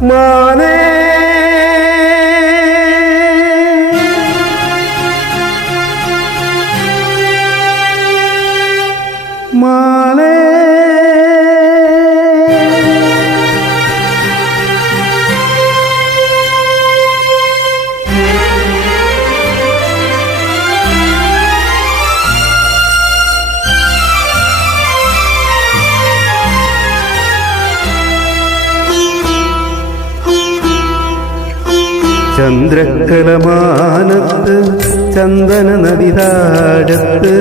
മാനേ മാനേ ചന്ദ്രക്കലമാനത്ത് ചന്ദന നദിതാഴത്ത്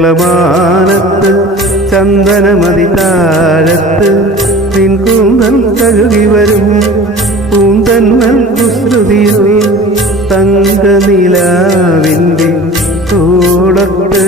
ചന്ദ്രക്കലമാനത്ത് ചന്ദനമതി താഴത്ത് നിൻ കൂന്തൽ കഴുകി വരും പൂന്തന്നൽ കുസൃതിയിൽ തങ്കനിലാവിൻ്റെ തോളത്ത്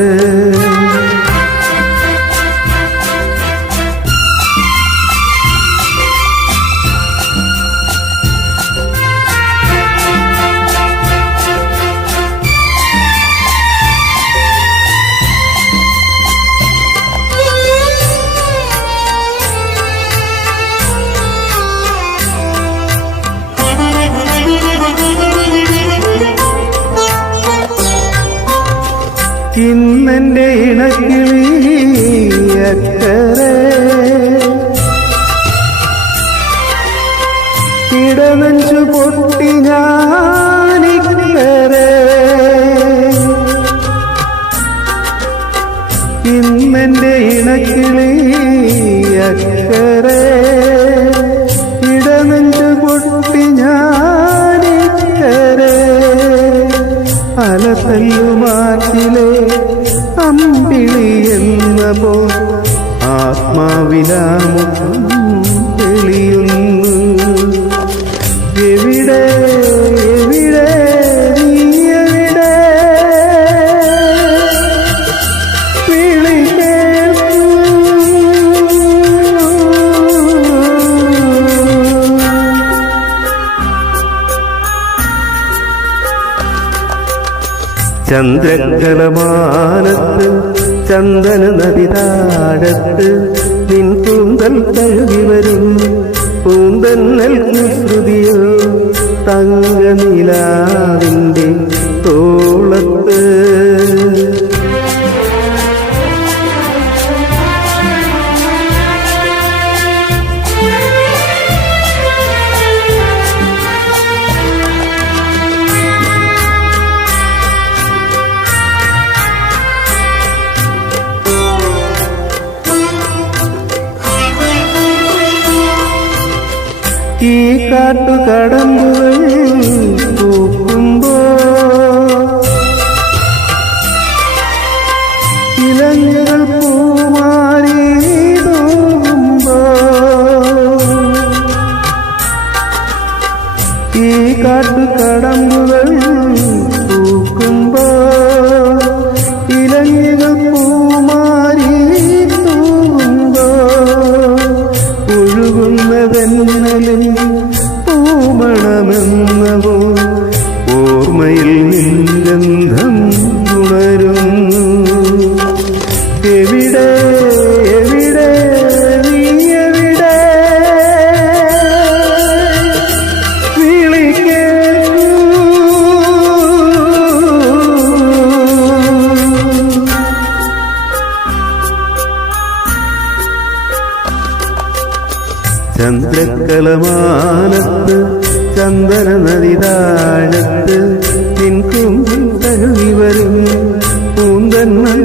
ഇന്നെൻ്റെ ഇണക്കിളിയക്കരെ ഇടനെഞ്ചു പൊട്ടി ഞാനിക്കരെ ഇന്നെൻ്റെ ഇണക്കിളിയക്കരെ ഇടനെഞ്ചു പൊട്ടി ഞാനിക്കരെ അലതല്ലുമാറ്റിലെ അമ്പിളി എന്ന പോൽ ആത്മാവിലാമുഖം തെളിയുന്നു. എവിടെ എവിടെ നീ എവിടെ വിളി കേൾക്കൂ. ചന്ദ്രക്കലമാനത്ത് ചന്ദന നദിതാഴത്ത് നിൻ കൂന്തൽ കഴുകി വരും പൂന്തന്നൽ കുസൃതിയോ തങ്കനിലാവിൻ്റെ തോളത്ത് ഈ കാട്ടുകടമ്പുകൾ പൂക്കുമ്പോ ഇലഞ്ഞുകൾ പൂമാരി തൂകുമ്പോ ഈ കാട്ടുകടമ്പുകൾ പൂക്കുമ്പോ ഇലഞ്ഞുകൾ പൂമാരി തൂകുമ്പോ ഒഴുകുന്നതെന്നലിൽ പൂമണമെന്നവോ ഓർമ്മയിൽ നിൻഗന്ധം ഉണരുന്നു. എവിടെ എവിടെ നീ എവിടെ വിളി കേൾക്കൂ. ചന്ദ്രക്കലമാനത്ത് ചന്ദന നദിതാഴത്ത് നിൻ കൂന്തൽ കഴുകി വരും പൂന്തന്നൽ